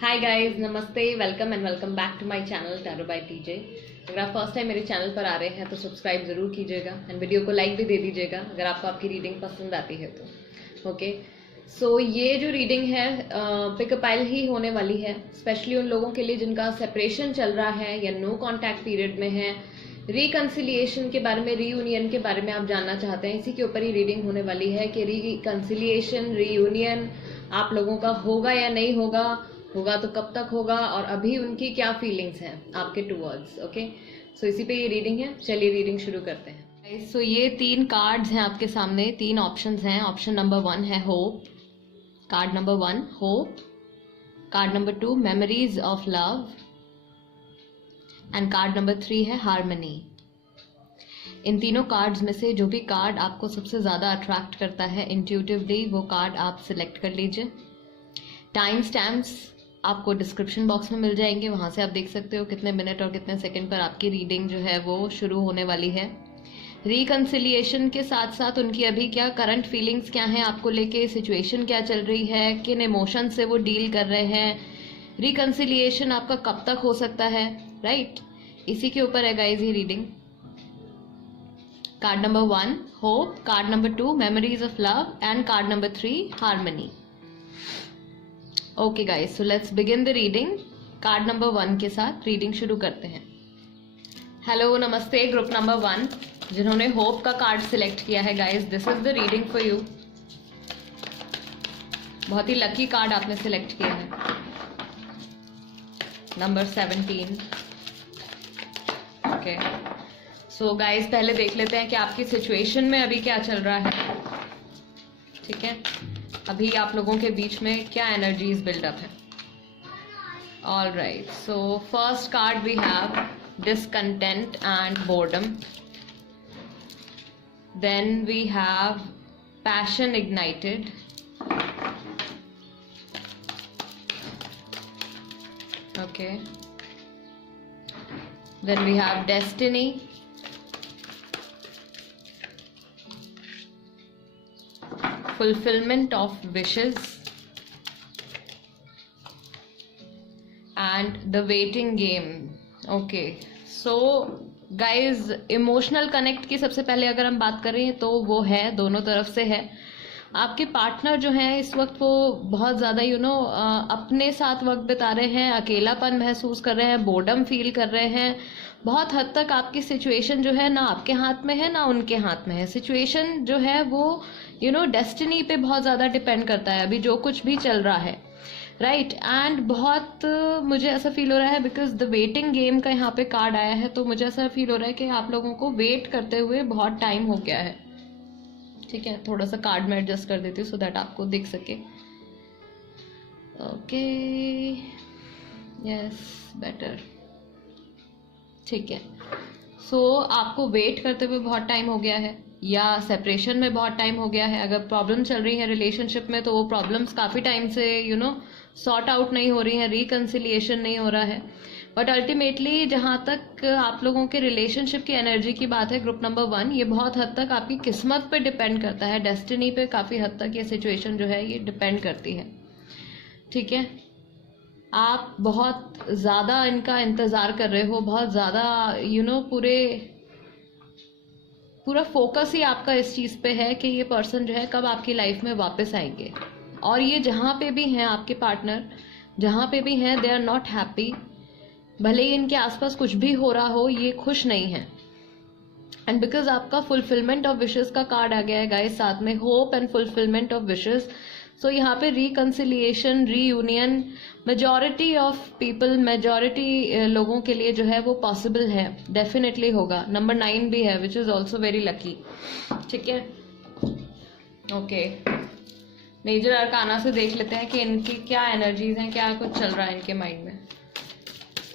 हाय guys, नमस्ते, welcome back to my channel tarot by TJ. अगर आप फर्स्ट टाइम मेरे चैनल पर आ रहे हैं तो सब्सक्राइब जरूर कीजिएगा एंड वीडियो को लाइक भी दे दीजिएगा अगर आपको आपकी रीडिंग पसंद आती है तो। ओके, सो ये जो रीडिंग है पिकअपाइल ही होने वाली है, स्पेशली उन लोगों के लिए जिनका सेपरेशन चल रहा है या नो कॉन्टैक्ट पीरियड में है, रिकंसिलिएशन के बारे में, रीयूनियन के बारे में आप जानना चाहते हैं। इसी के ऊपर ही रीडिंग होने वाली है कि रिकंसिलिएशन, रीयूनियन आप लोगों का होगा या नहीं होगा, होगा तो कब तक होगा, और अभी उनकी क्या फीलिंग्स हैं आपके टूवर्ड्स। ओके, सो इसी पे ये रीडिंग है। चलिए रीडिंग शुरू करते हैं। सो ये 3 कार्ड्स हैं आपके सामने, 3 ऑप्शंस हैं। ऑप्शन नंबर 1 है hope, card number 1 hope, card number 2 memories of love and card number 3 है हार्मनी। इन तीनों कार्ड्स में से जो भी कार्ड आपको सबसे ज़्यादा अट्रैक्ट करता है इंट्यूटिवली, वो कार्ड आप सिलेक्ट कर लीजिए। टाइम स्टैम्प्स आपको डिस्क्रिप्शन बॉक्स में मिल जाएंगे, वहाँ से आप देख सकते हो कितने मिनट और कितने सेकंड पर आपकी रीडिंग जो है वो शुरू होने वाली है। रिकंसिलिएशन के साथ साथ उनकी अभी क्या करंट फीलिंग्स क्या हैं आपको लेके, सिचुएशन क्या चल रही है, किन इमोशन से वो डील कर रहे हैं, रिकंसिलिएशन आपका कब तक हो सकता है, राइट? इसी के ऊपर है गाइज ये reading. Card number 1 hope, card number 2 memories of love and card number 3 harmony. Okay guys, so let's begin the reading. Card number 1 के साथ रीडिंग शुरू करते हैं। हेलो, नमस्ते ग्रुप नंबर 1 जिन्होंने होप का कार्ड सिलेक्ट किया है guys, this is the reading for you. बहुत ही लकी कार्ड आपने सिलेक्ट किया है, नंबर 17। ओके, सो गाइस पहले देख लेते हैं कि आपकी सिचुएशन में अभी क्या चल रहा है। ठीक है, अभी आप लोगों के बीच में क्या एनर्जीज बिल्डअप है। All right, so first card we have discontent and boredom, then we have passion ignited, okay, then we have destiny, fulfillment of wishes and the waiting game. Okay, so guys emotional connect की सबसे पहले अगर हम बात करें तो वो है, दोनों तरफ से है। आपके पार्टनर जो है इस वक्त वो बहुत ज़्यादा अपने साथ वक्त बिता रहे हैं, अकेलापन महसूस कर रहे हैं, बोर्डम फील कर रहे हैं। बहुत हद तक आपकी सिचुएशन जो है ना आपके हाथ में है ना उनके हाथ में है। सिचुएशन जो है वो डेस्टिनी पे बहुत ज़्यादा डिपेंड करता है अभी जो कुछ भी चल रहा है, राइट? एंड बहुत मुझे ऐसा फील हो रहा है बिकॉज द वेटिंग गेम का यहाँ पे कार्ड आया है, तो मुझे ऐसा फील हो रहा है कि आप लोगों को वेट करते हुए बहुत टाइम हो गया है। ठीक है, थोड़ा सा कार्ड में एडजस्ट कर देती हूँ सो दैट आपको दिख सके। Okay, yes, better. ठीक है, सो आपको वेट करते हुए बहुत टाइम हो गया है या सेपरेशन में बहुत टाइम हो गया है। अगर प्रॉब्लम चल रही है रिलेशनशिप में तो वो प्रॉब्लम्स काफ़ी टाइम से सॉर्ट आउट नहीं हो रही हैं, रिकंसिलिएशन नहीं हो रहा है। बट अल्टीमेटली जहाँ तक आप लोगों के रिलेशनशिप की एनर्जी की बात है ग्रुप नंबर 1, ये बहुत हद तक आपकी किस्मत पे डिपेंड करता है, डेस्टिनी पे काफ़ी हद तक ये सिचुएशन जो है ये डिपेंड करती है। ठीक है, आप बहुत ज़्यादा इनका इंतज़ार कर रहे हो, बहुत ज़्यादा पूरा फोकस ही आपका इस चीज़ पे है कि ये पर्सन जो है कब आपकी लाइफ में वापस आएंगे। और ये जहाँ पे भी हैं आपके पार्टनर, जहाँ पे भी हैं, दे आर नॉट हैप्पी। भले ही इनके आसपास कुछ भी हो रहा हो, ये खुश नहीं है। एंड बिकॉज आपका फुलफिलमेंट ऑफ विशेस का कार्ड आ गया है गाइस, साथ में hope and fulfilment of wishes. So यहाँ पे reconciliation, reunion majority of people, majority लोगों के लिए जो है वो पॉसिबल है, डेफिनेटली होगा। नंबर 9 भी है which is also very lucky. ठीक है, ओके, मेजर अरकाना से देख लेते हैं कि इनकी क्या एनर्जीज हैं, क्या कुछ चल रहा है इनके माइंड में।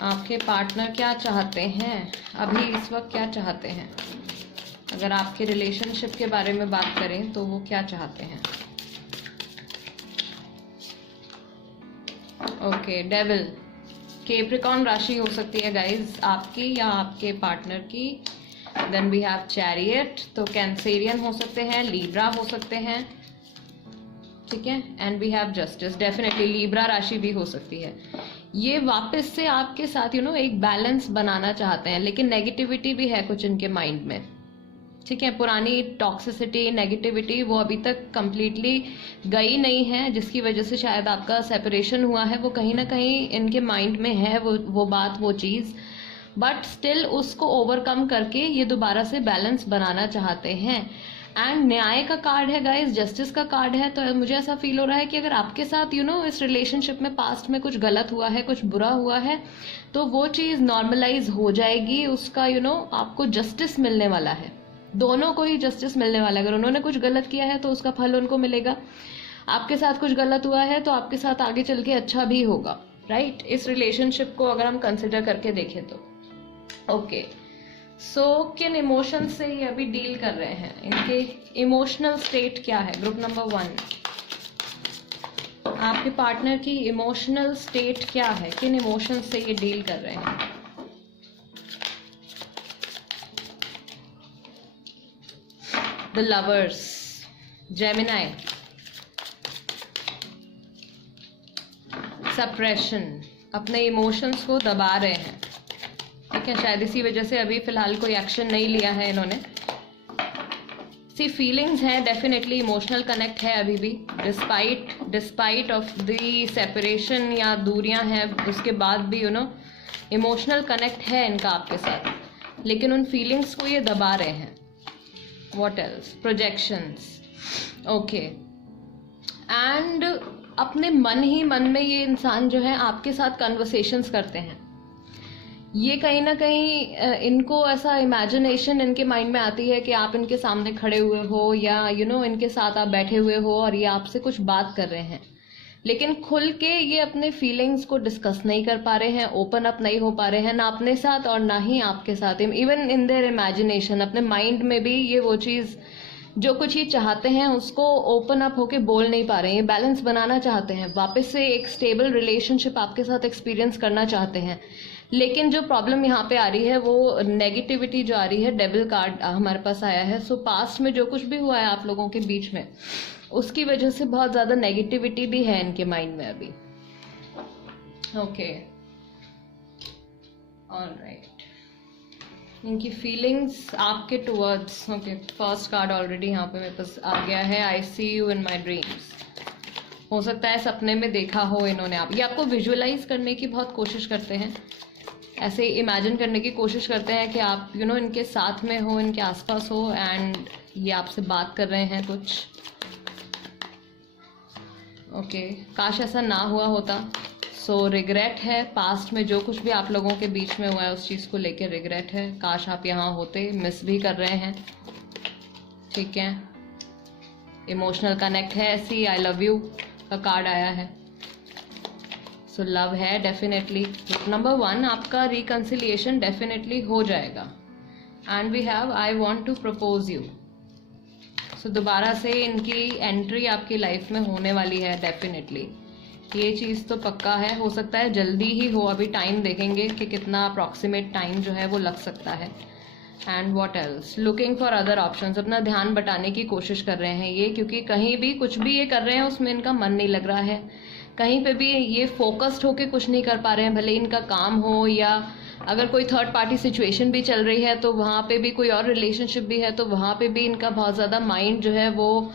आपके पार्टनर क्या चाहते हैं अभी इस वक्त, क्या चाहते हैं? अगर आपके रिलेशनशिप के बारे में बात करें तो वो क्या चाहते हैं? ओके, डेविल, कैप्रिकॉर्न राशि हो सकती है गाइज आपकी या आपके पार्टनर की। देन वी हैव चैरियट, तो कैंसेरियन हो सकते हैं, लीब्रा हो सकते हैं, ठीक है। And we have justice, definitely Libra राशि भी हो सकती है। ये वापस से आपके साथ एक बैलेंस बनाना चाहते हैं, लेकिन नेगेटिविटी भी है कुछ इनके माइंड में, ठीक है। पुरानी टॉक्सिसिटी, नेगेटिविटी वो अभी तक कंप्लीटली गई नहीं है, जिसकी वजह से शायद आपका सेपरेशन हुआ है। वो कहीं ना कहीं इनके माइंड में है वो बात, वो चीज़, बट स्टिल उसको ओवरकम करके ये दोबारा से बैलेंस बनाना चाहते हैं। एंड न्याय का कार्ड है गाइस, जस्टिस का कार्ड है। तो मुझे ऐसा फील हो रहा है कि अगर आपके साथ इस रिलेशनशिप में पास्ट में कुछ गलत हुआ है, कुछ बुरा हुआ है, तो वो चीज़ नॉर्मलाइज हो जाएगी। उसका आपको जस्टिस मिलने वाला है, दोनों को ही जस्टिस मिलने वाला है। अगर उन्होंने कुछ गलत किया है तो उसका फल उनको मिलेगा, आपके साथ कुछ गलत हुआ है तो आपके साथ आगे चल के अच्छा भी होगा, राइट। इस रिलेशनशिप को अगर हम कंसिडर करके देखें तो ओके। सो किन इमोशन से ये अभी डील कर रहे हैं, इनके इमोशनल स्टेट क्या है? ग्रुप नंबर 1, आपके पार्टनर की इमोशनल स्टेट क्या है, किन इमोशन से ये डील कर रहे हैं? द लवर्स, जेमिनाई, सप्रेशन, अपने इमोशंस को दबा रहे हैं, ठीक है। शायद इसी वजह से अभी फिलहाल कोई एक्शन नहीं लिया है इन्होंने। सी फीलिंग्स है, डेफिनेटली इमोशनल कनेक्ट है अभी भी, डिस्पाइट ऑफ द सेपरेशन या दूरियां हैं, उसके बाद भी इमोशनल कनेक्ट है इनका आपके साथ, लेकिन उन फीलिंग्स को ये दबा रहे हैं। What else? Projections. Okay. And अपने मन ही मन में ये इंसान जो है आपके साथ कन्वर्सेशंस करते हैं। ये कहीं ना कहीं इनको ऐसा इमेजिनेशन इनके माइंड में आती है कि आप इनके सामने खड़े हुए हो या इनके साथ आप बैठे हुए हो और ये आपसे कुछ बात कर रहे हैं, लेकिन खुल के ये अपने फीलिंग्स को डिस्कस नहीं कर पा रहे हैं, ओपन अप नहीं हो पा रहे हैं, ना अपने साथ और ना ही आपके साथ। इवन इन देयर इमेजिनेशन, अपने माइंड में भी ये वो चीज़ जो कुछ ये चाहते हैं उसको ओपन अप होके बोल नहीं पा रहे हैं। ये बैलेंस बनाना चाहते हैं, वापस से एक स्टेबल रिलेशनशिप आपके साथ एक्सपीरियंस करना चाहते हैं, लेकिन जो प्रॉब्लम यहाँ पे आ रही है वो नेगेटिविटी जो आ रही है। डेविल कार्ड हमारे पास आया है। सो पास्ट में जो कुछ भी हुआ है आप लोगों के बीच में, उसकी वजह से बहुत ज़्यादा नेगेटिविटी भी है इनके माइंड में अभी। Okay, alright. इनकी फीलिंग्स आपके towards, okay, first card already यहाँ पे मेरे पास आ गया है। आई सी यू इन माई ड्रीम्स। हो सकता है सपने में देखा हो इन्होंने, आप ये आपको विजुअलाइज करने की बहुत कोशिश करते हैं, ऐसे इमेजिन करने की कोशिश करते हैं कि आप इनके साथ में हो, इनके आसपास हो, एंड ये आपसे बात कर रहे हैं कुछ। ओके, काश ऐसा ना हुआ होता। सो रिग्रेट है, पास्ट में जो कुछ भी आप लोगों के बीच में हुआ है उस चीज़ को लेकर रिग्रेट है। काश आप यहाँ होते, मिस भी कर रहे हैं, ठीक है। इमोशनल कनेक्ट है, ऐसी आई लव यू का कार्ड आया है। सो लव है डेफिनेटली। नंबर 1, आपका रिकन्सिलिएशन डेफिनेटली हो जाएगा। And we have I want to propose you. So दोबारा से इनकी एंट्री आपकी लाइफ में होने वाली है डेफिनेटली, ये चीज़ तो पक्का है। हो सकता है जल्दी ही हो, अभी टाइम देखेंगे कि कितना अप्रॉक्सीमेट टाइम जो है वो लग सकता है। And what else, looking for other options, अपना ध्यान बटाने की कोशिश कर रहे हैं ये, क्योंकि कहीं भी कुछ भी ये कर रहे हैं उसमें इनका मन नहीं लग रहा है। कहीं पे भी ये फोकस्ड होके कुछ नहीं कर पा रहे हैं, भले इनका काम हो या अगर कोई थर्ड पार्टी सिचुएशन भी चल रही है तो वहाँ पे भी, कोई और रिलेशनशिप भी है तो वहाँ पे भी इनका बहुत ज़्यादा माइंड जो है वो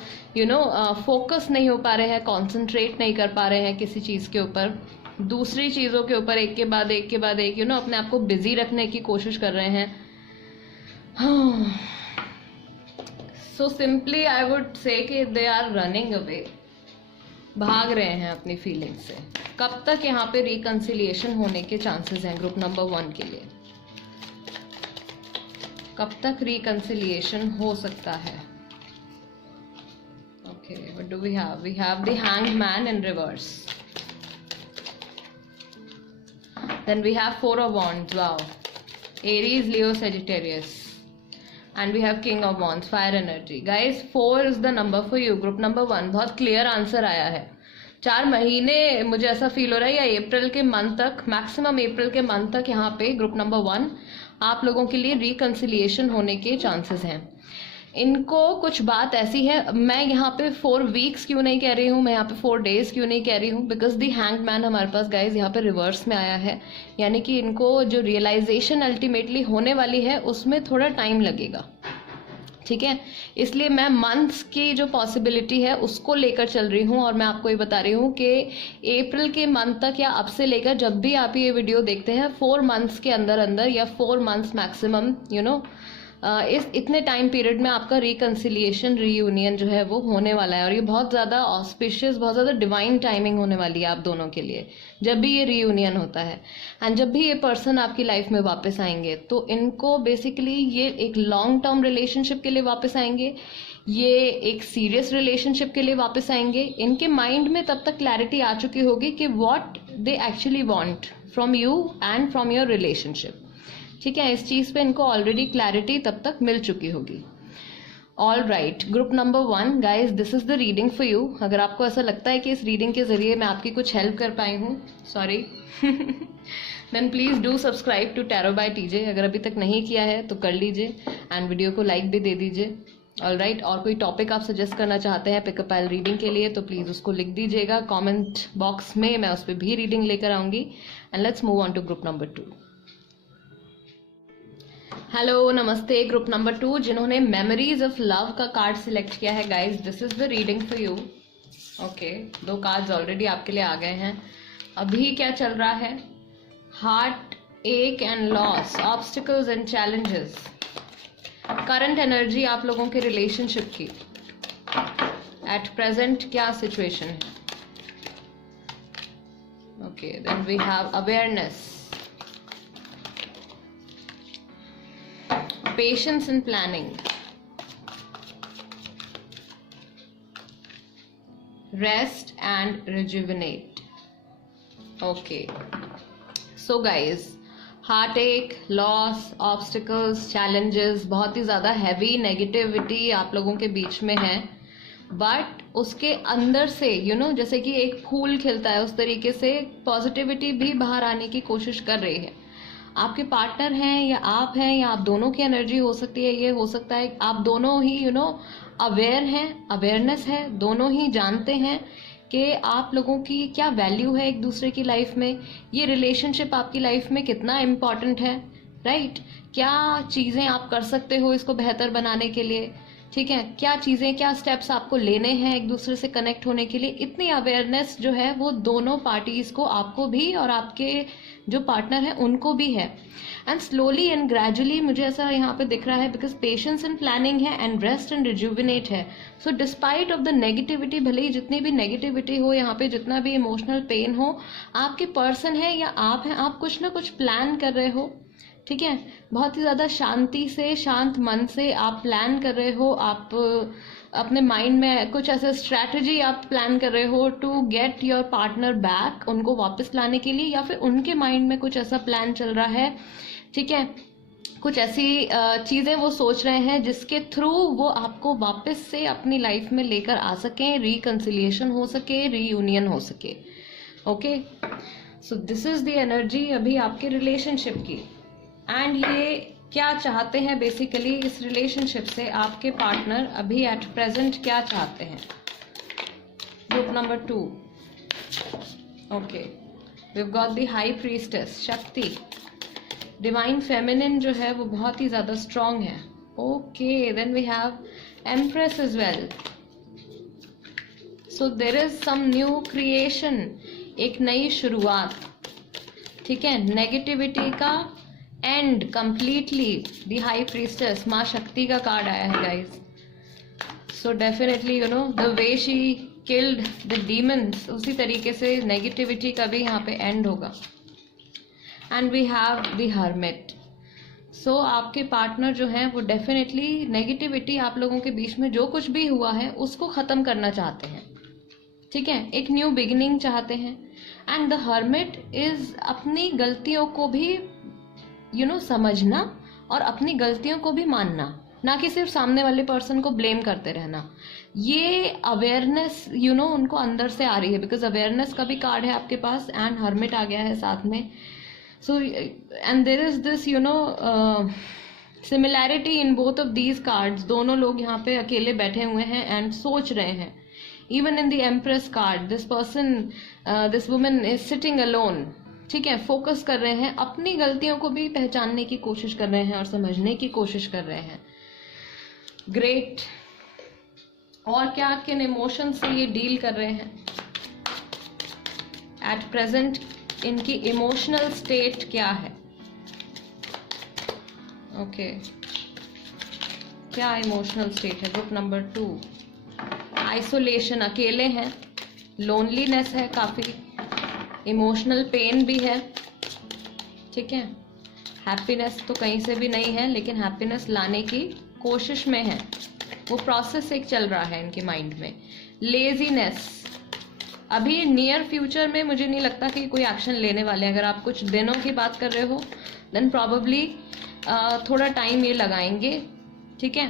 फोकस नहीं हो पा रहे हैं, कॉन्सेंट्रेट नहीं कर पा रहे हैं किसी चीज़ के ऊपर, दूसरी चीज़ों के ऊपर एक के बाद एक अपने आप को बिजी रखने की कोशिश कर रहे हैं। So simply I would say कि दे आर रनिंग अवे, भाग रहे हैं अपनी फीलिंग से। कब तक यहाँ पे रिकन्सिलिएशन होने के चांसेस हैं ग्रुप नंबर 1 के लिए? कब तक रिकन्सिलिएशन हो सकता है? Okay, what do we have? We have the hanged man in reverse, then we have 4 of wands, wow, Aries, Leo, Sagittarius, and we have king of wands, fire energy. Guys 4 is the number for you. Group number 1, बहुत clear answer आया है। 4 महीने मुझे ऐसा feel हो रहा है, या अप्रैल के मंथ तक, मैक्सिमम अप्रैल के मंथ तक यहाँ पे ग्रुप नंबर 1 आप लोगों के लिए रिकन्सिलिएशन होने के चांसेस हैं। इनको कुछ बात ऐसी है, मैं यहाँ पे 4 वीक्स क्यों नहीं कह रही हूँ, मैं यहाँ पे 4 डेज क्यों नहीं कह रही हूँ, बिकॉज दी हैंग्ड मैन हमारे पास गाइज यहाँ पे रिवर्स में आया है, यानी कि इनको जो रियलाइजेशन अल्टीमेटली होने वाली है उसमें थोड़ा टाइम लगेगा, ठीक है। इसलिए मैं मंथ्स की जो पॉसिबिलिटी है उसको लेकर चल रही हूँ, और मैं आपको ये बता रही हूँ कि अप्रैल के मंथ तक या अब से लेकर जब भी आप ये वीडियो देखते हैं 4 मंथ्स के अंदर अंदर या 4 मंथ्स मैक्सिमम इस इतने टाइम पीरियड में आपका रिकन्सिलिएशन रीयूनियन जो है वो होने वाला है। और ये बहुत ज़्यादा ऑस्पिशियस, बहुत ज़्यादा डिवाइन टाइमिंग होने वाली है आप दोनों के लिए जब भी ये रीयूनियन होता है। एंड जब भी ये पर्सन आपकी लाइफ में वापस आएंगे तो इनको बेसिकली ये एक लॉन्ग टर्म रिलेशनशिप के लिए वापस आएंगे, ये एक सीरियस रिलेशनशिप के लिए वापस आएंगे। इनके माइंड में तब तक क्लैरिटी आ चुकी होगी कि what they actually want from you and from your relationship, ठीक है। इस चीज़ पे इनको ऑलरेडी क्लैरिटी तब तक मिल चुकी होगी। All right, group number 1 guys, this is the reading for you. अगर आपको ऐसा लगता है कि इस रीडिंग के जरिए मैं आपकी कुछ हेल्प कर पाई हूँ, sorry, then please do subscribe to tarot by TJ. अगर अभी तक नहीं किया है तो कर लीजिए एंड वीडियो को लाइक भी दे दीजिए। ऑल राइट, और कोई टॉपिक आप सजेस्ट करना चाहते हैं पिकअप पाइल रीडिंग के लिए तो प्लीज उसको लिख दीजिएगा कॉमेंट बॉक्स में, मैं उस पर भी रीडिंग लेकर आऊंगी। And let's move on to group number 2। Hello, नमस्ते। ग्रुप नंबर 2 जिन्होंने मेमोरीज ऑफ लव का कार्ड सिलेक्ट किया है guys, this is the reading for you. Okay, 2 cards already आपके लिए आ गए हैं। अभी क्या चल रहा है? Heartache and loss, obstacles and challenges. Current energy आप लोगों के रिलेशनशिप की एट प्रेजेंट क्या सिचुएशन है? Okay, then we have awareness, patience and planning, rest and rejuvenate. Okay, so guys, heartache, loss, obstacles, challenges, बहुत ही ज़्यादा heavy negativity आप लोगों के बीच में है, बट उसके अंदर से जैसे कि एक फूल खिलता है उस तरीके से पॉजिटिविटी भी बाहर आने की कोशिश कर रही है। आपके पार्टनर हैं या आप हैं या आप दोनों की एनर्जी हो सकती है, ये हो सकता है आप दोनों ही अवेयर हैं, अवेयरनेस है, दोनों ही जानते हैं कि आप लोगों की क्या वैल्यू है एक दूसरे की लाइफ में, ये रिलेशनशिप आपकी लाइफ में कितना इम्पॉर्टेंट है, राइट? क्या चीज़ें आप कर सकते हो इसको बेहतर बनाने के लिए, ठीक है? क्या चीज़ें, क्या स्टेप्स आपको लेने हैं एक दूसरे से कनेक्ट होने के लिए, इतनी अवेयरनेस जो है वो दोनों पार्टीज को, आपको भी और आपके जो पार्टनर है उनको भी है। एंड स्लोली एंड ग्रेजुअली मुझे ऐसा यहाँ पे दिख रहा है, बिकॉज पेशेंस एंड प्लानिंग है एंड रेस्ट एंड रिजुविनेट है। So despite of the negativity, भले ही जितनी भी नेगेटिविटी हो यहाँ पे, जितना भी इमोशनल पेन हो, आपके पर्सन है या आप हैं, आप कुछ ना कुछ प्लान कर रहे हो, ठीक है? बहुत ही ज़्यादा शांति से, शांत मन से आप प्लान कर रहे हो, आप अपने माइंड में कुछ ऐसे स्ट्रैटेजी आप प्लान कर रहे हो to get your partner back, उनको वापस लाने के लिए, या फिर उनके माइंड में कुछ ऐसा प्लान चल रहा है, ठीक है? कुछ ऐसी चीज़ें वो सोच रहे हैं जिसके थ्रू वो आपको वापस से अपनी लाइफ में लेकर आ सकें, रिकन्सिलिएशन हो सके, रीयूनियन हो सके। Okay, so this is the energy अभी आपके रिलेशनशिप की। एंड ये क्या चाहते हैं बेसिकली इस रिलेशनशिप से आपके पार्टनर, अभी एट प्रेजेंट क्या चाहते हैं? Group number 2। Okay, we have got the high priestess, Shakti, divine feminine जो है वो बहुत ही ज़्यादा स्ट्रॉन्ग है। Okay, then we have empress as well. So there is some new creation, एक नई शुरुआत, ठीक है? नेगेटिविटी का end completely. The high priestess, माँ शक्ति का कार्ड आया है guys. So definitely the way she killed the demons, उसी तरीके से नेगेटिविटी का भी यहाँ पे एंड होगा। And we have the hermit. So आपके पार्टनर जो हैं वो डेफिनेटली नेगेटिविटी, आप लोगों के बीच में जो कुछ भी हुआ है उसको ख़त्म करना चाहते हैं, ठीक है? एक न्यू बिगिनिंग चाहते हैं। एंड द हर्मिट इज अपनी गलतियों को भी समझना और अपनी गलतियों को भी मानना, ना कि सिर्फ सामने वाले पर्सन को ब्लेम करते रहना। ये अवेयरनेस उनको अंदर से आ रही है, बिकॉज अवेयरनेस का भी कार्ड है आपके पास एंड हर्मिट आ गया है साथ में। So and there is this similarity in both of these cards, दोनों लोग यहाँ पे अकेले बैठे हुए हैं एंड सोच रहे हैं. Even in the empress card this person, this woman is sitting alone. ठीक है, फोकस कर रहे हैं, अपनी गलतियों को भी पहचानने की कोशिश कर रहे हैं और समझने की कोशिश कर रहे हैं. ग्रेट. और क्या किन इमोशन से ये डील कर रहे हैं एट प्रेजेंट, इनकी इमोशनल स्टेट क्या है? ओके, क्या इमोशनल स्टेट है? ग्रुप नंबर 2, आइसोलेशन, अकेले हैं, लोनलीनेस है काफ़ी, इमोशनल पेन भी है. ठीक है, हैप्पीनेस तो कहीं से भी नहीं है, लेकिन हैप्पीनेस लाने की कोशिश में है, वो प्रोसेस एक चल रहा है इनके माइंड में. लेजीनेस, अभी नियर फ्यूचर में मुझे नहीं लगता कि कोई एक्शन लेने वाले हैं. अगर आप कुछ दिनों की बात कर रहे हो देन प्रॉबेबली थोड़ा टाइम ये लगाएंगे. ठीक है,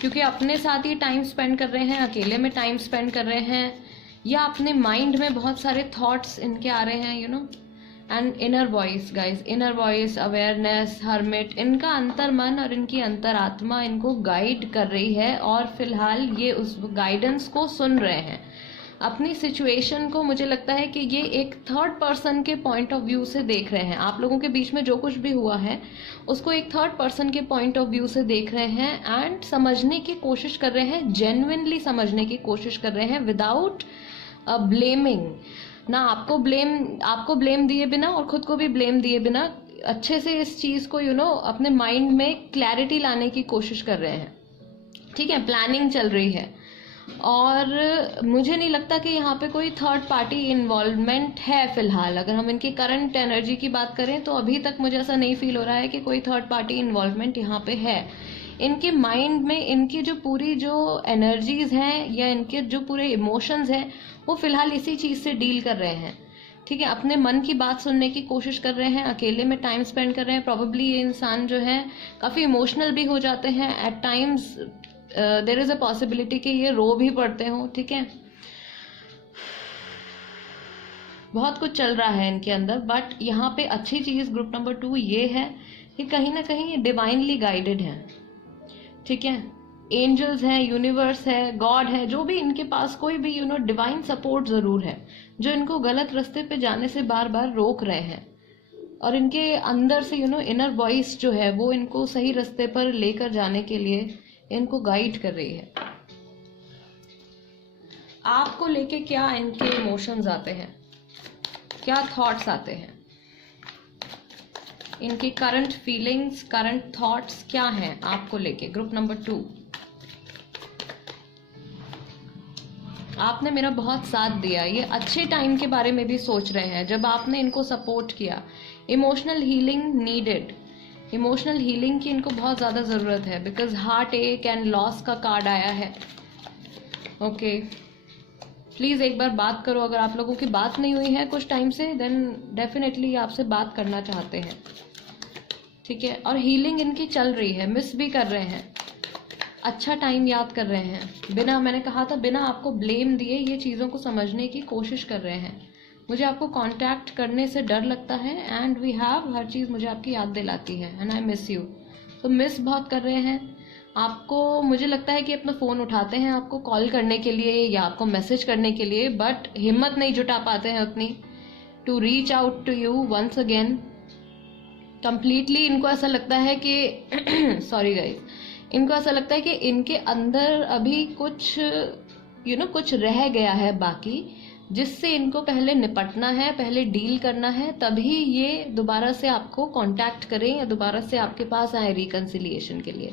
क्योंकि अपने साथ ही टाइम स्पेंड कर रहे हैं, अकेले में टाइम स्पेंड कर रहे हैं, या अपने माइंड में बहुत सारे थॉट्स इनके आ रहे हैं, you know. And inner voice guys, inner voice, awareness, hermit, इनका अंतर मन और इनकी अंतरात्मा इनको गाइड कर रही है और फिलहाल ये उस गाइडेंस को सुन रहे हैं. अपनी सिचुएशन को मुझे लगता है कि ये एक थर्ड पर्सन के पॉइंट ऑफ व्यू से देख रहे हैं. आप लोगों के बीच में जो कुछ भी हुआ है उसको एक थर्ड पर्सन के पॉइंट ऑफ व्यू से देख रहे हैं एंड समझने की कोशिश कर रहे हैं, जेन्युइनली समझने की कोशिश कर रहे हैं, विदाउट ब्लेमिंग ना. आपको ब्लेम दिए बिना और खुद को भी ब्लेम दिए बिना अच्छे से इस चीज़ को यू नो अपने माइंड में क्लैरिटी लाने की कोशिश कर रहे हैं. ठीक है, प्लानिंग चल रही है और मुझे नहीं लगता कि यहाँ पे कोई थर्ड पार्टी इन्वॉल्वमेंट है फिलहाल. अगर हम इनकी करंट एनर्जी की बात करें तो अभी तक मुझे ऐसा नहीं फील हो रहा है कि कोई थर्ड पार्टी इन्वॉल्वमेंट यहाँ पे है. इनके माइंड में इनकी जो पूरी जो एनर्जीज हैं या इनके जो पूरे इमोशंस हैं वो फिलहाल इसी चीज़ से डील कर रहे हैं. ठीक है, अपने मन की बात सुनने की कोशिश कर रहे हैं, अकेले में टाइम स्पेंड कर रहे हैं. प्रॉबेबली ये इंसान जो है काफ़ी इमोशनल भी हो जाते हैं at times. There is a possibility कि ये रो भी पड़ते हों. ठीक है, बहुत कुछ चल रहा है इनके अंदर. बट यहाँ पे अच्छी चीज़ ग्रुप नंबर 2 ये है कि कहीं ना कहीं ये डिवाइनली गाइडेड हैं. ठीक है, एंजल्स हैं, यूनिवर्स है, गॉड है, जो भी इनके पास कोई भी यू नो डिवाइन सपोर्ट ज़रूर है जो इनको गलत रास्ते पे जाने से बार बार रोक रहे हैं. और इनके अंदर से यू नो इनर वॉइस जो है वो इनको सही रास्ते पर लेकर जाने के लिए इनको गाइड कर रही है. आपको लेके क्या इनके इमोशंस आते हैं, क्या थॉट्स आते हैं, इनकी करंट फीलिंग्स, करंट थॉट्स क्या हैं आपको लेके? ग्रुप नंबर 2, आपने मेरा बहुत साथ दिया, ये अच्छे टाइम के बारे में भी सोच रहे हैं जब आपने इनको सपोर्ट किया. Emotional healing needed, emotional healing की इनको बहुत ज़्यादा ज़रूरत है बिकॉज हार्ट एक एंड लॉस का कार्ड आया है. ओके, प्लीज़ एक बार बात करो. अगर आप लोगों की बात नहीं हुई है कुछ टाइम से देन डेफिनेटली आपसे बात करना चाहते हैं. ठीक है, और हीलिंग इनकी चल रही है, मिस भी कर रहे हैं, अच्छा टाइम याद कर रहे हैं, बिना, मैंने कहा था बिना आपको ब्लेम दिए ये चीज़ों को समझने की कोशिश कर रहे हैं. मुझे आपको कांटेक्ट करने से डर लगता है एंड वी हैव, हर चीज़ मुझे आपकी याद दिलाती है एंड आई मिस यू. तो मिस बहुत कर रहे हैं आपको. मुझे लगता है कि अपना फ़ोन उठाते हैं आपको कॉल करने के लिए या आपको मैसेज करने के लिए, बट हिम्मत नहीं जुटा पाते हैं उतनी to reach out to you once again. Completely इनको ऐसा लगता है कि सॉरी गाइज, इनको ऐसा लगता है कि इनके अंदर अभी कुछ यू नो कुछ रह गया है बाकी, जिससे इनको पहले निपटना है, पहले डील करना है, तभी ये दोबारा से आपको कांटेक्ट करें या दोबारा से आपके पास आए रिकन्सिलिएशन के लिए.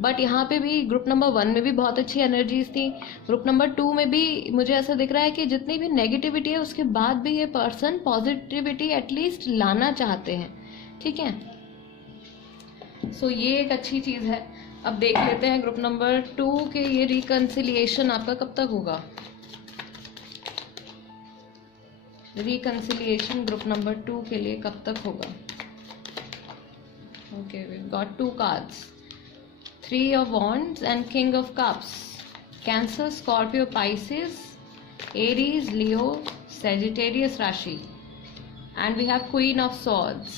बट यहाँ पे भी ग्रुप नंबर 1 में भी बहुत अच्छी एनर्जीज थी. ग्रुप नंबर 2 में भी मुझे ऐसा दिख रहा है कि जितनी भी नेगेटिविटी है उसके बाद भी ये पर्सन पॉजिटिविटी एटलीस्ट लाना चाहते हैं. ठीक है, सो ये एक अच्छी चीज़ है. अब देख लेते हैं ग्रुप नंबर 2 के ये रिकन्सिलिएशन आपका कब तक होगा. रिकन्सिलिएशन ग्रुप नंबर 2 के लिए कब तक होगा? Okay, we got 2 cards, 3 of Wands and King of Cups. Cancer, Scorpio, Pisces, Aries, Leo, Sagittarius राशि, and we have Queen of Swords.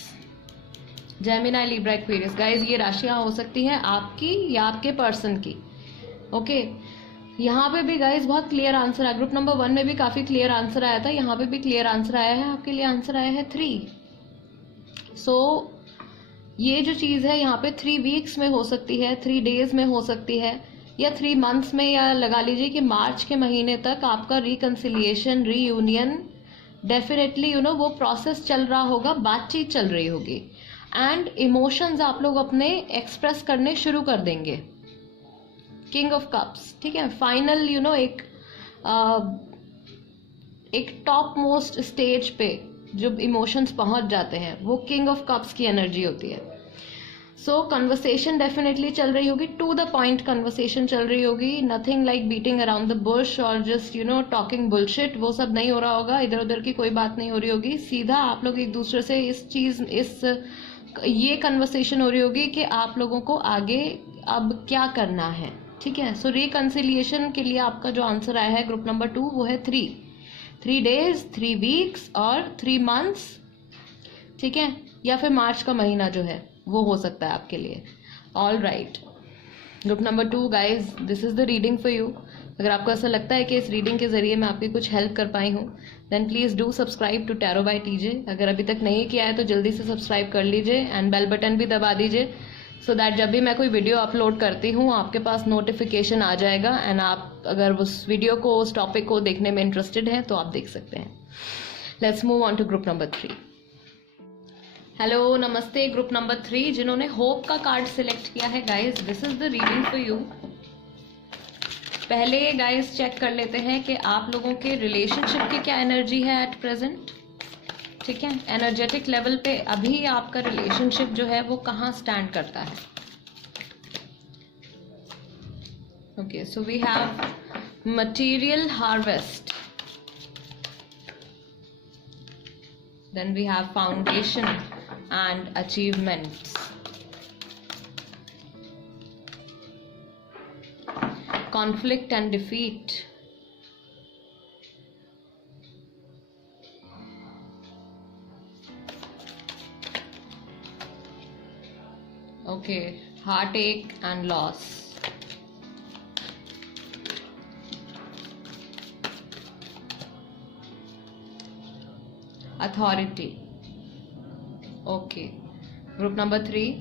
Gemini, Libra, Aquarius. Guys ये राशियां हो सकती हैं आपकी या आपके पर्सन की। ओके, यहाँ पे भी गाइज बहुत क्लियर आंसर है। ग्रुप नंबर 1 में भी काफी क्लियर आंसर आया था, यहाँ पे भी क्लियर आंसर आया है। आपके लिए आंसर आया है 3। सो ये जो चीज है यहाँ पे 3 वीक्स में हो सकती है, 3 डेज में हो सकती है, या 3 मंथ्स में, या लगा लीजिए कि मार्च के महीने तक आपका रिकंसिलिएशन, रीयूनियन डेफिनेटली वो प्रोसेस चल रहा होगा, बातचीत चल रही होगी, एंड इमोशंस आप लोग अपने एक्सप्रेस करने शुरू कर देंगे। किंग ऑफ कप्स, ठीक है, फाइनल एक टॉप मोस्ट स्टेज पे जब इमोशंस पहुंच जाते हैं वो किंग ऑफ कप्स की एनर्जी होती है। सो कन्वर्सेशन डेफिनेटली चल रही होगी, टू द पॉइंट कन्वर्सेशन चल रही होगी, nothing like beating around the Bush और जस्ट टॉकिंग बुलशिट, वो सब नहीं हो रहा होगा, इधर उधर की कोई बात नहीं हो रही होगी। सीधा आप लोग एक दूसरे से ये कन्वर्सेशन हो रही होगी कि आप लोगों को आगे अब क्या करना है, ठीक है। सो रिकंसिलिएशन के लिए आपका जो आंसर आया है ग्रुप नंबर 2 वो है 3 डेज, 3 वीक्स और 3 मंथ्स, ठीक है, या फिर मार्च का महीना जो है वो हो सकता है आपके लिए। All right, group number 2 guys, this is the reading for you. अगर आपको ऐसा लगता है कि इस रीडिंग के जरिए मैं आपकी कुछ हेल्प कर पाई हूँ, then please do subscribe to tarot by TJ. अगर अभी तक नहीं किया है तो जल्दी से सब्सक्राइब कर लीजिए एंड बेल बटन भी दबा दीजिए, सो दैट जब भी मैं कोई वीडियो अपलोड करती हूँ आपके पास नोटिफिकेशन आ जाएगा, एंड आप अगर उस वीडियो को, उस टॉपिक को देखने में इंटरेस्टेड हैं तो आप देख सकते हैं। Let's move on to group number 3। Hello, नमस्ते ग्रुप नंबर 3 जिन्होंने होप का कार्ड सिलेक्ट किया है guys, this is the reading for you. पहले गाइज चेक कर लेते हैं कि आप लोगों के रिलेशनशिप की क्या एनर्जी है एट प्रेजेंट, ठीक है। एनर्जेटिक लेवल पे अभी आपका रिलेशनशिप जो है वो कहाँ स्टैंड करता है। Okay, so we have material harvest, then we have foundation and achievements, conflict and defeat, okay, heartache and loss, authority, okay। Group number 3,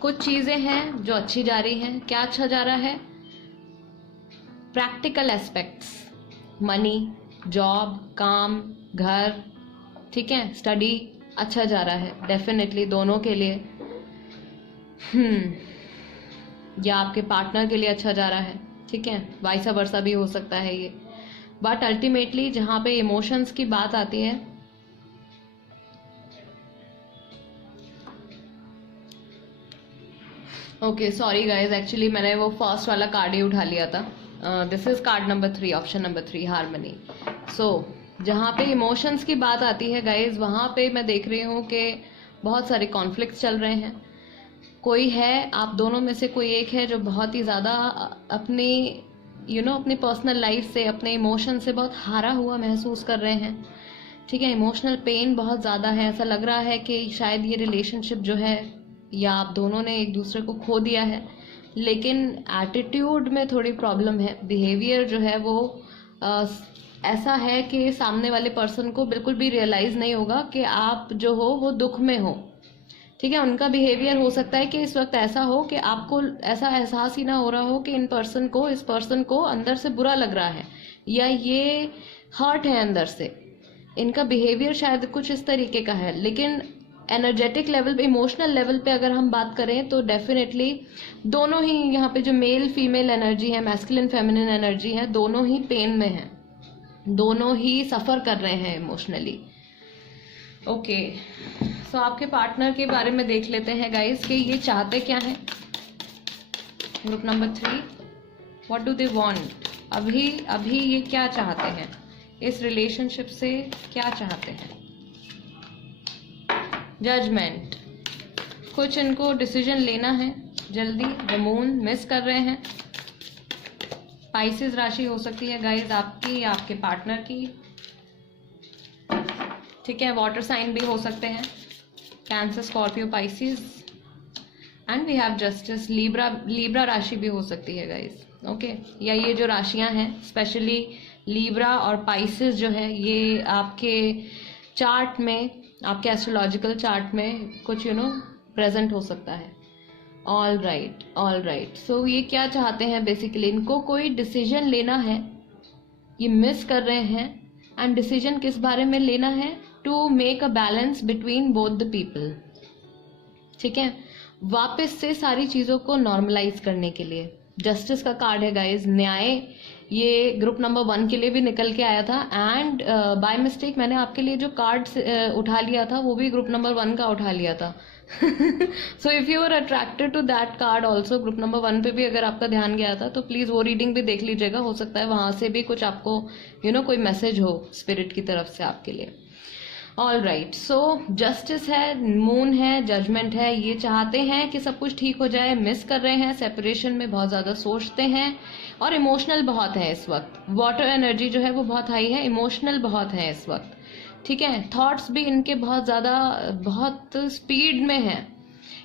कुछ चीजें हैं जो अच्छी जा रही हैं। क्या अच्छा जा रहा है? प्रैक्टिकल एस्पेक्ट्स, मनी, जॉब, काम, घर, ठीक है, स्टडी अच्छा जा रहा है डेफिनेटली दोनों के लिए। या आपके पार्टनर के लिए अच्छा जा रहा है, ठीक है, वाइसा वर्सा भी हो सकता है ये। बट अल्टीमेटली जहाँ पे इमोशंस की बात आती है, ओके सॉरी गाइज, एक्चुअली मैंने वो फर्स्ट वाला कार्ड ही उठा लिया था। This is card number 3, option number 3, harmony. So जहाँ पे इमोशंस की बात आती है गाइज, वहाँ पे मैं देख रही हूँ कि बहुत सारे कॉन्फ्लिक्ट्स चल रहे हैं। कोई है, आप दोनों में से कोई एक है जो बहुत ही ज़्यादा अपनी अपनी पर्सनल लाइफ से, अपने इमोशन से बहुत हारा हुआ महसूस कर रहे हैं, ठीक है। इमोशनल पेन बहुत ज़्यादा है। ऐसा लग रहा है कि शायद ये रिलेशनशिप जो है, या आप दोनों ने एक दूसरे को खो दिया है, लेकिन एटीट्यूड में थोड़ी प्रॉब्लम है। बिहेवियर जो है वो ऐसा है कि सामने वाले पर्सन को बिल्कुल भी रियलाइज नहीं होगा कि आप जो हो वो दुख में हो, ठीक है। उनका बिहेवियर हो सकता है कि इस वक्त ऐसा हो कि आपको ऐसा एहसास ही ना हो रहा हो कि इस पर्सन को अंदर से बुरा लग रहा है, या ये हर्ट है अंदर से। इनका बिहेवियर शायद कुछ इस तरीके का है, लेकिन एनर्जेटिक लेवल पे, इमोशनल लेवल पे अगर हम बात करें तो डेफिनेटली दोनों ही यहाँ पे जो मेल फीमेल एनर्जी है, मैस्कुलिन फेमिनिन एनर्जी है, दोनों ही पेन में है, दोनों ही सफ़र कर रहे हैं इमोशनली। ओके, सो आपके पार्टनर के बारे में देख लेते हैं गाइस कि ये चाहते क्या हैं। Group number 3, what do they want? अभी ये क्या चाहते हैं, इस रिलेशनशिप से क्या चाहते हैं? जजमेंट, कुछ इनको डिसीजन लेना है जल्दी। द मून मिस कर रहे हैं। पाइसेस राशि हो सकती है गाइज आपकी या आपके पार्टनर की, ठीक है। वाटर साइन भी हो सकते हैं। Cancer, Scorpio, Pisces and we have justice. Libra राशि भी हो सकती है गाइस, ओके। या ये जो राशियां हैं स्पेशली लीब्रा और पाइसिस जो है, ये आपके चार्ट में, आपके एस्ट्रोलॉजिकल चार्ट में कुछ प्रेजेंट हो सकता है। All right. सो ये क्या चाहते हैं बेसिकली, इनको कोई डिसीजन लेना है, ये मिस कर रहे हैं। एंड डिसीजन किस बारे में लेना है? To make a balance between both the people, ठीक है, वापस से सारी चीजों को नॉर्मलाइज करने के लिए। जस्टिस का कार्ड है गाइज, न्याय, ये ग्रुप नंबर 1 के लिए भी निकल के आया था। एंड बाय मिस्टेक मैंने आपके लिए जो कार्ड उठा लिया था वो भी ग्रुप नंबर 1 का उठा लिया था। So if you are attracted to that card also, group number 1 पे भी अगर आपका ध्यान गया था तो प्लीज वो रीडिंग भी देख लीजिएगा, हो सकता है वहां से भी कुछ आपको कोई मैसेज हो स्पिरिट की तरफ से आपके लिए। ऑल राइट, सो जस्टिस है, मून है, जजमेंट है, ये चाहते हैं कि सब कुछ ठीक हो जाए, मिस कर रहे हैं, सेपरेशन में बहुत ज्यादा सोचते हैं और इमोशनल बहुत है इस वक्त। वाटर एनर्जी जो है वो बहुत हाई है, इमोशनल बहुत है इस वक्त, ठीक है। थॉट्स भी इनके बहुत ज्यादा, बहुत स्पीड में है,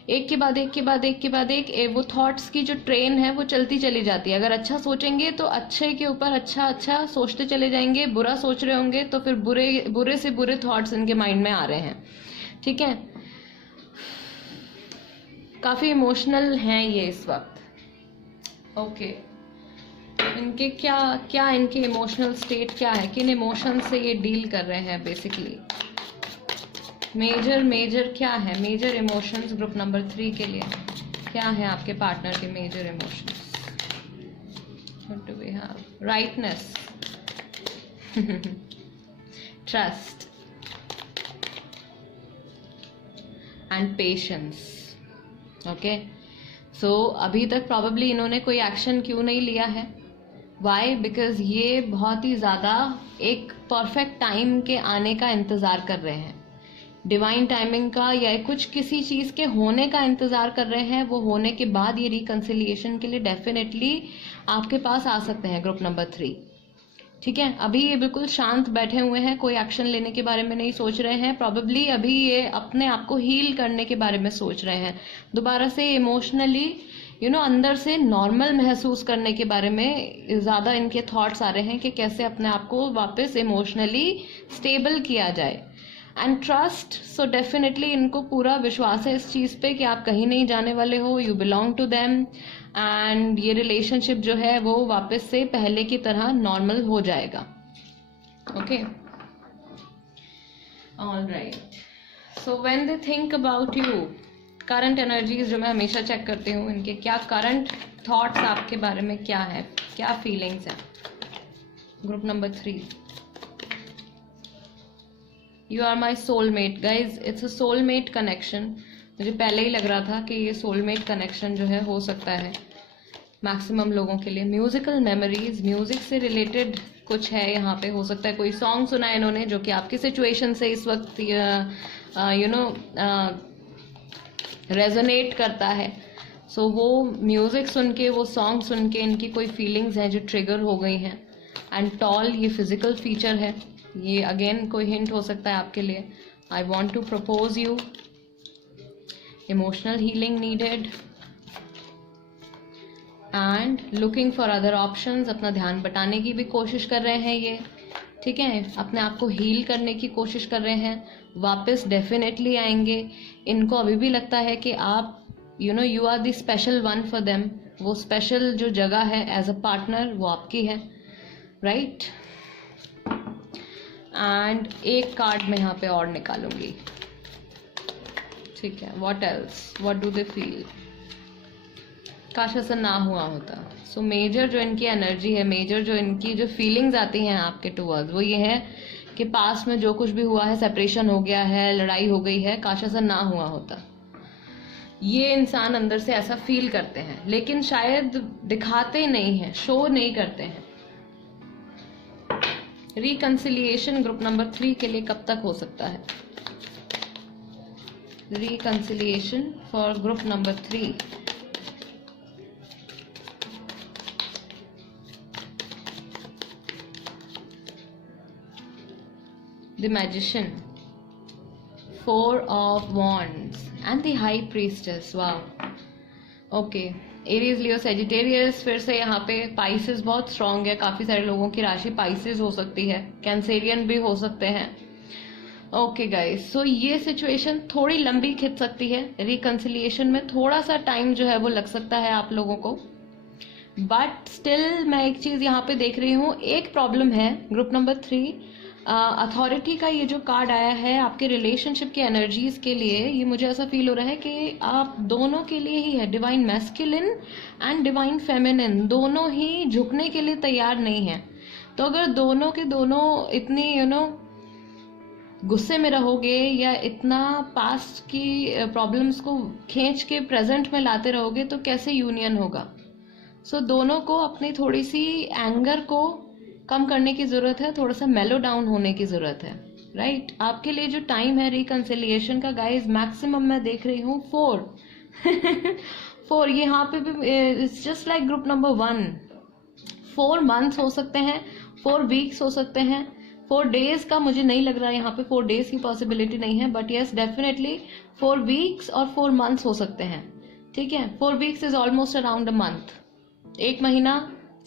एक के बाद एक के बाद एक के बाद एक, वो थॉट्स की जो ट्रेन है वो चलती चली जाती है। अगर अच्छा सोचेंगे तो अच्छे के ऊपर अच्छा अच्छा सोचते चले जाएंगे, बुरा सोच रहे होंगे तो फिर बुरे से बुरे थॉट्स इनके माइंड में आ रहे हैं, ठीक है। काफी इमोशनल हैं ये इस वक्त, ओके। इनके क्या इनके इमोशनल स्टेट क्या है, किन इमोशन से ये डील कर रहे हैं बेसिकली। मेजर क्या है, मेजर इमोशंस ग्रुप नंबर 3 के लिए क्या है आपके पार्टनर के major emotions? What do we have? Rightness, trust and patience, okay. So अभी तक प्रॉबेबली इन्होंने कोई एक्शन क्यों नहीं लिया है? वाई? बिकॉज ये बहुत ही ज्यादा एक परफेक्ट टाइम के आने का इंतजार कर रहे हैं, डिवाइन टाइमिंग का, या कुछ किसी चीज के होने का इंतजार कर रहे हैं। वो होने के बाद ये रिकंसिलिएशन के लिए डेफिनेटली आपके पास आ सकते हैं ग्रुप नंबर 3, ठीक है। अभी ये बिल्कुल शांत बैठे हुए हैं, कोई एक्शन लेने के बारे में नहीं सोच रहे हैं। प्रॉबेबली अभी ये अपने आप को हील करने के बारे में सोच रहे हैं, दोबारा से इमोशनली अंदर से नॉर्मल महसूस करने के बारे में ज्यादा इनके थॉट्स आ रहे हैं कि कैसे अपने आप को वापस इमोशनली स्टेबल किया जाए। एंड ट्रस्ट, सो डेफिनेटली इनको पूरा विश्वास है इस चीज पे कि आप कहीं नहीं जाने वाले हो, you belong to them, and ये रिलेशनशिप जो है वो वापस से पहले की तरह नॉर्मल हो जाएगा, okay. All right, so when they think about you, current energies जो मैं हमेशा चेक करती हूँ, इनके क्या करंट थॉट्स आपके बारे में क्या है, क्या फीलिंग्स है। Group number 3, you are my soulmate guys, it's a soulmate connection. मुझे पहले ही लग रहा था कि ये सोलमेट कनेक्शन जो है हो सकता है मैक्सिमम लोगों के लिए। म्यूजिकल मेमोरीज, म्यूजिक से रिलेटेड कुछ है यहाँ पे, हो सकता है कोई सॉन्ग सुना है इन्होंने जो कि आपकी सिचुएशन से इस वक्त रेजोनेट करता है। सो वो म्यूजिक सुन के, वो सॉन्ग सुन के इनकी कोई फीलिंग्स हैं जो ट्रिगर हो गई हैं। एंड टॉल, ये फिजिकल फीचर है, ये अगेन कोई हिंट हो सकता है आपके लिए। I want to propose you, emotional healing needed and looking for other options. अपना ध्यान बटाने की भी कोशिश कर रहे हैं ये, ठीक है, अपने आप को हील करने की कोशिश कर रहे हैं, वापस डेफिनेटली आएंगे। इनको अभी भी लगता है कि आप you are the special one for them, वो स्पेशल जो जगह है एज अ पार्टनर वो आपकी है, राइट। एंड एक कार्ड मैं यहाँ पे और निकालूंगी, ठीक है। What else, what do they feel? काश ऐसा ना हुआ होता। सो मेजर जो इनकी एनर्जी है, मेजर जो इनकी जो फीलिंग्स आती हैं आपके टुवर्ड्स, वो ये है कि पास में जो कुछ भी हुआ है, सेपरेशन हो गया है, लड़ाई हो गई है, काश ऐसा ना हुआ होता। ये इंसान अंदर से ऐसा फील करते हैं, लेकिन शायद दिखाते नहीं हैं, शो नहीं करते हैं। रिकंसिलिएशन ग्रुप नंबर 3 के लिए कब तक हो सकता है? Reconciliation for group number 3, the magician, 4 of Wands and the High Priestess. वाह, ओके, एरीज, लियो, सेजिटेरियस। फिर से यहाँ पे पाइसेस बहुत स्ट्रांग है, काफी सारे लोगों की राशि पाइसेस हो सकती है, कैंसेरियन भी हो सकते हैं। ओके गाइस, सो ये सिचुएशन थोड़ी लंबी खिंच सकती है, रिकंसिलिएशन में थोड़ा सा टाइम जो है वो लग सकता है आप लोगों को, बट स्टिल मैं एक चीज यहाँ पे देख रही हूँ, एक प्रॉब्लम है। ग्रुप नंबर 3, अथॉरिटी का ये जो कार्ड आया है आपके रिलेशनशिप की एनर्जीज के लिए, ये मुझे ऐसा फील हो रहा है कि आप दोनों के लिए ही है, divine masculine and divine feminine, दोनों ही झुकने के लिए तैयार नहीं है। तो अगर दोनों के दोनों इतनी गुस्से में रहोगे या इतना पास्ट की प्रॉब्लम्स को खींच के प्रेजेंट में लाते रहोगे तो कैसे यूनियन होगा। सो दोनों को अपनी थोड़ी सी एंगर को कम करने की जरूरत है, थोड़ा सा मेलो डाउन होने की जरूरत है, राइट। आपके लिए जो टाइम है रिकंसिलिएशन का गाइज, मैक्सिमम मैं देख रही हूँ 4 4 यहाँ पे भी it's just like group number 1, 4 months हो सकते हैं, 4 वीक्स हो सकते हैं, 4 डेज का मुझे नहीं लग रहा है, यहाँ पे 4 डेज की पॉसिबिलिटी नहीं है, बट यस डेफिनेटली 4 वीक्स और 4 मंथ्स हो सकते हैं, ठीक है। 4 weeks is almost around a month, 1 महीना,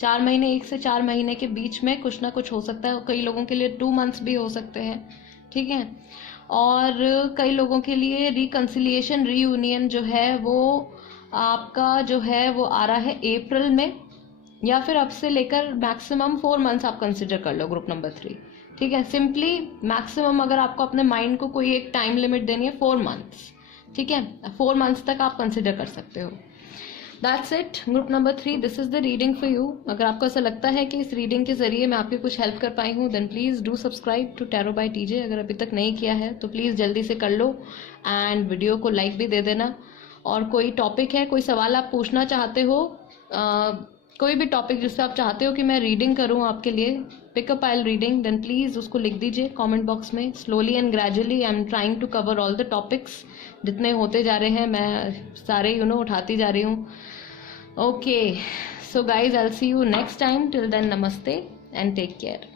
4 महीने, 1 से 4 महीने के बीच में कुछ ना कुछ हो सकता है। कई लोगों के लिए 2 मंथ्स भी हो सकते हैं, ठीक है। और कई लोगों के लिए रिकंसिलिएशन, रीयूनियन जो है वो आपका जो है वो आ रहा है अप्रैल में, या फिर अब से लेकर मैक्सिमम 4 मंथ्स आप कंसिडर कर लो ग्रुप नंबर 3, ठीक है। सिंपली मैक्सिमम अगर आपको अपने माइंड को कोई एक टाइम लिमिट देनी है 4 मंथ्स, ठीक है, 4 मंथ्स तक आप कंसिडर कर सकते हो। That's it, group number 3, this is the reading for you. अगर आपको ऐसा लगता है कि इस रीडिंग के जरिए मैं आपकी कुछ हेल्प कर पाई हूँ, then please do subscribe to tarot by TJ. अगर अभी तक नहीं किया है तो प्लीज जल्दी से कर लो, एंड वीडियो को लाइक भी दे देना। और कोई टॉपिक है, कोई सवाल आप पूछना चाहते हो, कोई भी टॉपिक जिससे आप चाहते हो कि मैं रीडिंग करूं आपके लिए, pick a pile reading, then please उसको लिख दीजिए कमेंट बॉक्स में। Slowly and gradually I am trying to cover all the topics, जितने होते जा रहे हैं मैं सारे उठाती जा रही हूँ। Okay, so guys, I will see you next time, till then नमस्ते एंड टेक केयर।